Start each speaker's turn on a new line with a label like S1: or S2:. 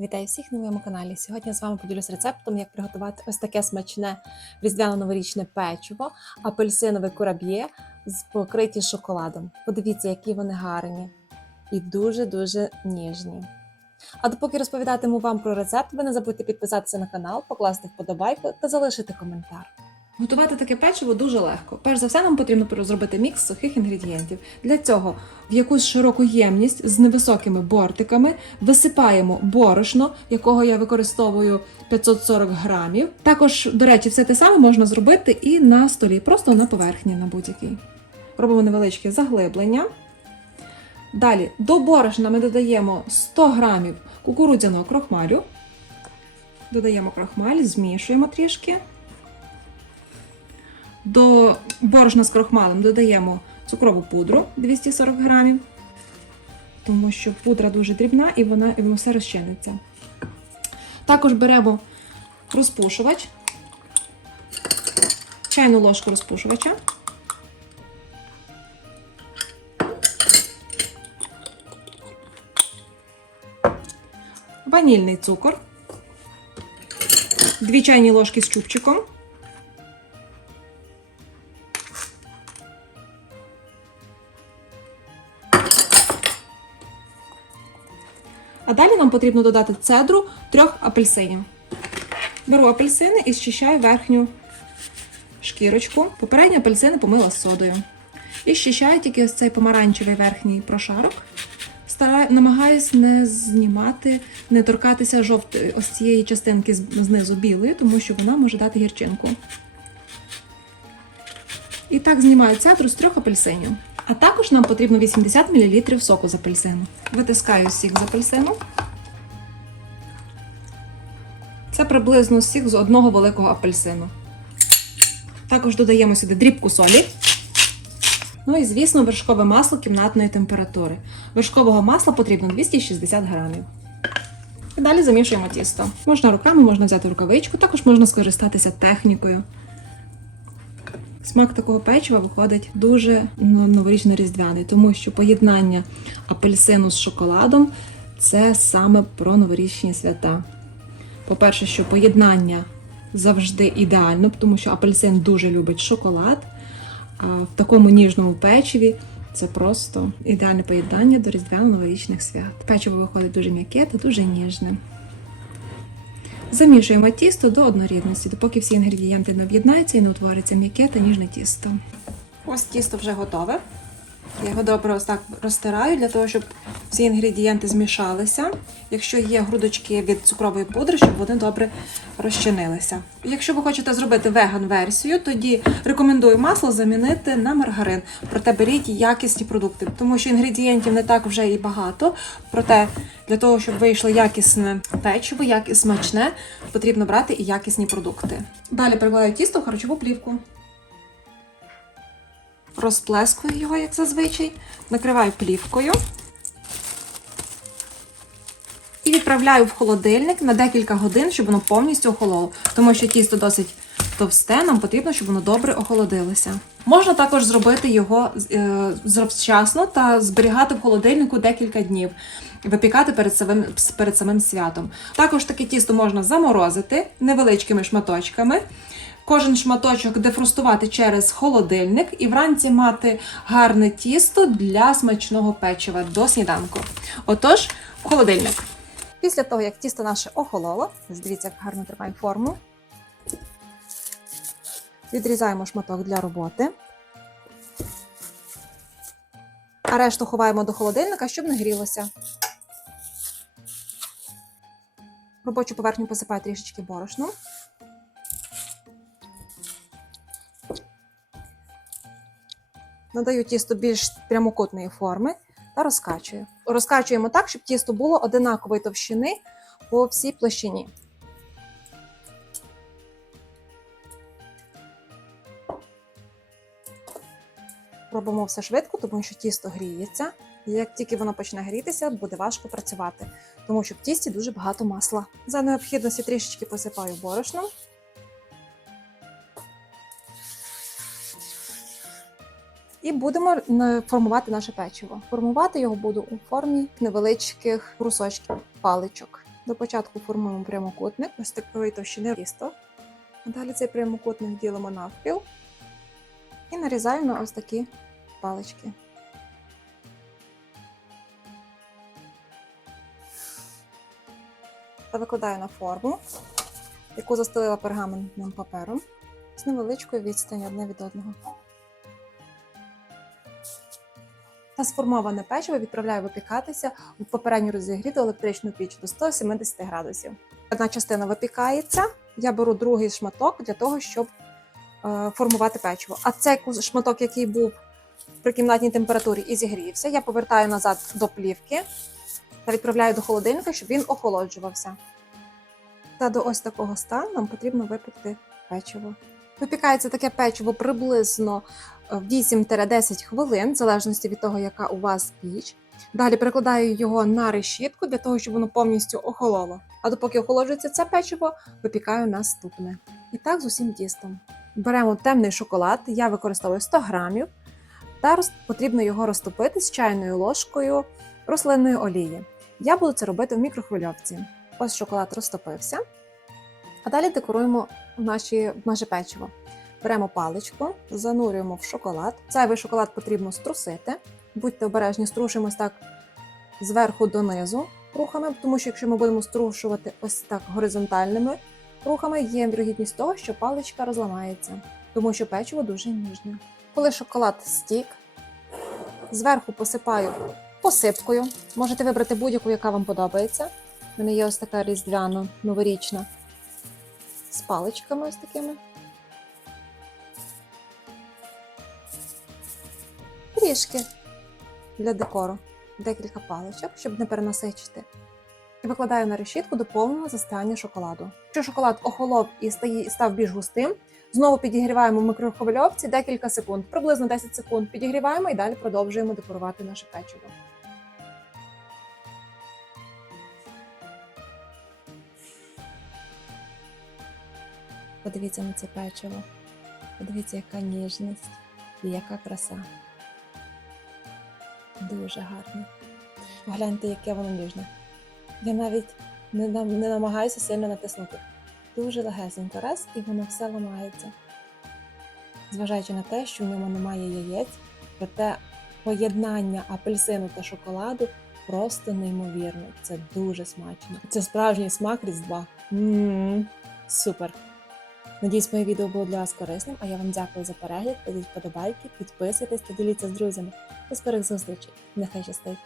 S1: Вітаю всіх на моєму каналі. Сьогодні я з вами поділюсь рецептом, як приготувати ось таке смачне різдвяно-новорічне печиво, апельсинове кураб'є з покриті шоколадом. Подивіться, які вони гарні і дуже-дуже ніжні. А допоки розповідатиму вам про рецепт, ви не забудьте підписатися на канал, покласти вподобайку та залишити коментар. Готувати таке печиво дуже легко. Перш за все, нам потрібно зробити мікс сухих інгредієнтів. Для цього в якусь широку ємність з невисокими бортиками висипаємо борошно, якого я використовую 540 грамів. Також, до речі, все те саме можна зробити і на столі, просто на поверхні на будь-якій. Робимо невеличке заглиблення. Далі до борошна ми додаємо 100 грамів кукурудзяного крохмалю. Додаємо крохмаль, змішуємо трішки. До борошна з крохмалем додаємо цукрову пудру 240 грамів, тому що пудра дуже дрібна і вона і все розчиниться. Також беремо розпушувач, чайну ложку розпушувача. Ванільний цукор, 2 чайні ложки з чубчиком. Нам потрібно додати цедру трьох апельсинів. Беру апельсини і зчищаю верхню шкірочку. Попередньо апельсини помила з содою. І зчищаю тільки ось цей помаранчевий верхній прошарок. Стараю, намагаюсь не знімати, не торкатися жовтої ось цієї частинки знизу білої, тому що вона може дати гірчинку. І так знімаю цедру з трьох апельсинів. А також нам потрібно 80 мл соку з апельсину. Витискаю сік з апельсину. Це приблизно сік з одного великого апельсину. Також додаємо сюди дрібку солі. Ну і, звісно, вершкове масло кімнатної температури. Вершкового масла потрібно 260 грамів. І далі замішуємо тісто. Можна руками, можна взяти рукавичку, також можна скористатися технікою. Смак такого печива виходить дуже ну, новорічно-різдвяний, тому що поєднання апельсину з шоколадом це саме про новорічні свята. По-перше, що поєднання завжди ідеально, тому що апельсин дуже любить шоколад, а в такому ніжному печиві це просто ідеальне поєднання до різдвяно-новорічних свят. Печиво виходить дуже м'яке та дуже ніжне. Замішуємо тісто до однорідності, допоки всі інгредієнти не об'єднаються і не утвориться м'яке та ніжне тісто. Ось тісто вже готове. Я його добре ось так розтираю для того, щоб всі інгредієнти змішалися. Якщо є грудочки від цукрової пудри, щоб вони добре розчинилися. Якщо ви хочете зробити веган-версію, тоді рекомендую масло замінити на маргарин. Проте беріть якісні продукти, тому що інгредієнтів не так вже і багато. Проте для того, щоб вийшло якісне печиво, як смачне, потрібно брати і якісні продукти. Далі прикладаю тісто в харчову плівку. Розплескую його, як зазвичай, накриваю плівкою і відправляю в холодильник на декілька годин, щоб воно повністю охололо. Тому що тісто досить товсте, нам потрібно, щоб воно добре охолодилося. Можна також зробити його е, завчасно та зберігати в холодильнику декілька днів, випікати перед самим, перед самим святом. Також таке тісто можна заморозити невеличкими шматочками. Кожен шматочок дефростувати через холодильник і вранці мати гарне тісто для смачного печива до сніданку. Отож, в холодильник. Після того, як тісто наше охололо, дивіться, як гарно тримає форму. Відрізаємо шматок для роботи. А решту ховаємо до холодильника, щоб не грілося. Робочу поверхню посипаю трішечки борошном. Надаю тісто більш прямокутної форми та розкачую. Розкачуємо так, щоб тісто було одинакової товщини по всій площині. Робимо все швидко, тому що тісто гріється. І як тільки воно почне грітися, буде важко працювати, тому що в тісті дуже багато масла. За необхідності трішечки посипаю борошном. І будемо е, формувати наше печиво. Формувати його буду у формі невеличких брусочків, паличок. До початку формуємо прямокутник, ось такої товщини тісто. Далі цей прямокутник ділимо навпіл і нарізаємо на ось такі палички. Та викладаю на форму, яку застелила пергаментним папером з невеличкою відстані одне від одного. Та сформоване печиво відправляю випікатися в попередньо розігріту електричну піч до 170 градусів. Одна частина випікається, я беру другий шматок для того, щоб е, формувати печиво. А цей шматок, який був при кімнатній температурі і зігрівся, я повертаю назад до плівки та відправляю до холодильника, щоб він охолоджувався. Та до ось такого стану нам потрібно випекти печиво. Випікається таке печиво приблизно е, 8-10 хвилин, в залежності від того, яка у вас піч. Далі перекладаю його на решітку для того, щоб воно повністю охололо. А допоки охолоджується це печиво, випікаю наступне. І так з усім тістом. Беремо темний шоколад, я використовую 100 грамів, та потрібно його розтопити з чайною ложкою рослинної олії. Я буду це робити в мікрохвильовці. Ось шоколад розтопився. А далі декоруємо наші, наше печиво. Беремо паличку, занурюємо в шоколад. Зайвий шоколад потрібно струсити. Будьте обережні, струшимось так зверху донизу рухами, тому що якщо ми будемо струшувати ось так горизонтальними рухами, є вірогідність того, що паличка розламається, тому що печиво дуже ніжне. Коли шоколад стік, зверху посипаю посипкою. Можете вибрати будь-яку, яка вам подобається. У мене є ось така різдвяно новорічна з паличками ось такими. Трішки для декору. Декілька паличок, щоб не перенасичити. І викладаю на решітку до повного застигання шоколаду. Якщо шоколад охолов і і став більш густим, знову підігріваємо в мікрохвильовці декілька секунд, приблизно 10 секунд. Підігріваємо і далі продовжуємо декорувати наше печиво. Подивіться на це печиво. Подивіться, яка ніжність і яка краса. Дуже гарно. Погляньте, яке воно ніжне. Я навіть не, не намагаюся сильно натиснути. Дуже легесенько раз, і воно все ламається. Зважаючи на те, що в ньому немає яєць, проте поєднання апельсину та шоколаду просто неймовірно. Це дуже смачно. Це справжній смак Різдва. М, Супер! Надіюсь, моє відео було для вас корисним, а я вам дякую за перегляд, ставіть вподобайки, підписуйтесь та діліться з друзями. До скорих зустрічей. Нехай щастить!